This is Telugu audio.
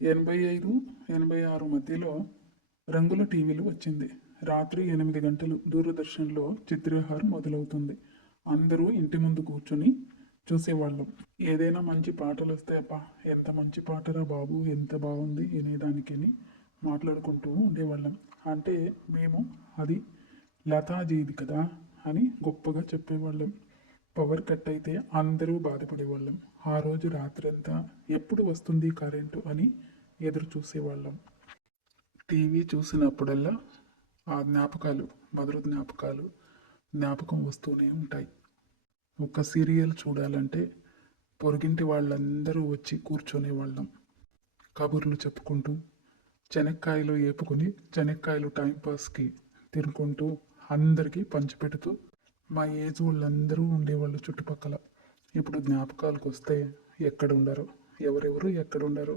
85, 86 మధ్యలో రంగుల టీవీలు వచ్చింది. రాత్రి 8 గంటలు దూరదర్శన్లో చిత్రహారం మొదలవుతుంది. అందరూ ఇంటి ముందు కూర్చొని చూసేవాళ్ళం. ఏదైనా మంచి పాటలు వస్తే అబ్బా ఎంత మంచి పాటరా బాబు, ఎంత బాగుంది వినేదానికని మాట్లాడుకుంటూ ఉండేవాళ్ళం. అంటే మేము అది లతాజీది కదా అని గొప్పగా చెప్పేవాళ్ళం. పవర్ కట్ అయితే అందరూ బాధపడేవాళ్ళం. ఆ రోజు రాత్రంతా ఎప్పుడు వస్తుంది కరెంటు అని ఎదురు చూసేవాళ్ళం. టీవీ చూసినప్పుడల్లా ఆ జ్ఞాపకాలు, మధుర జ్ఞాపకాలు జ్ఞాపకం వస్తూనే ఉంటాయి. ఒక సీరియల్ చూడాలంటే పొరుగింటి వాళ్ళందరూ వచ్చి కూర్చొనేవాళ్ళం. కబుర్లు చెప్పుకుంటూ, చెనక్కాయలు ఏపుకొని చెనక్కాయలు టైంపాస్కి తినుకుంటూ, అందరికీ పంచిపెడుతూ మా ఏజ్ వాళ్ళందరూ ఉండేవాళ్ళు చుట్టుపక్కల. ఇప్పుడు జ్ఞాపకాలకు వస్తే ఎక్కడుండరు, ఎవరెవరు ఎక్కడుండరు.